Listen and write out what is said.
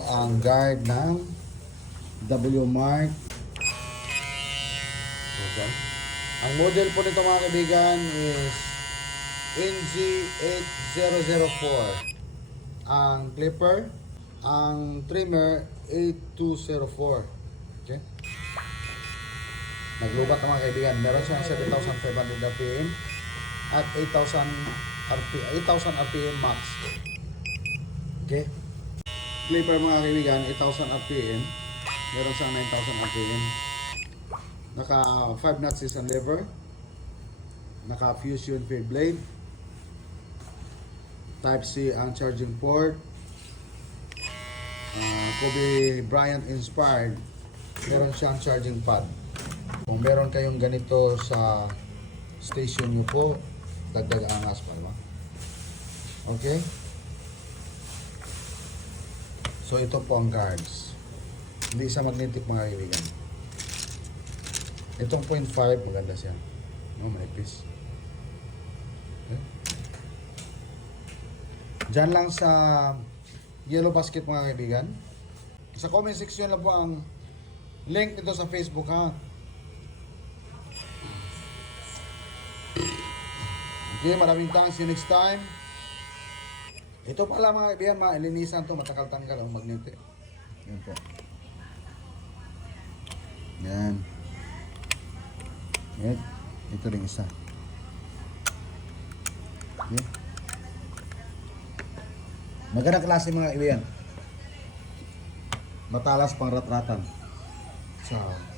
po ang guard ng W-Mark. Okay. Ang model po nito mga kaibigan is NG8004. Ang clipper, ang trimmer 8204. Okay. Naglubat mga kaibigan. Meron siyang 7,500 RPM at 8,000 RPM max. Okay. Clipper mga kaibigan, 8,000 RPM. Meron siyang 9,000 RPM. Naka 5 nuts is ang lever. Naka fusion feed blade. Type C ang charging port. Kobe Bryant inspired. Meron siyang charging pad. Kung meron kayong ganito sa station nyo po, dagdag angas pa, diba? Okay? So ito po ang guards. Hindi siya magnetic mga kaibigan. Itong 0.5, maganda siya. Manipis. Okay? Diyan lang sa Yellow Basket mga kaibigan. Sa comment section lang po ang link nito sa Facebook ha. Okay, maraming thanks. See you next time. Ito pala mga kaibigan, mailinisan to, matakal-tanggal ang magnetic. Yan po. Yan. Yan. Ito rin isa. Okay. Magandang klase mga kaibigan. Matalas pang rat-ratan. Ciao.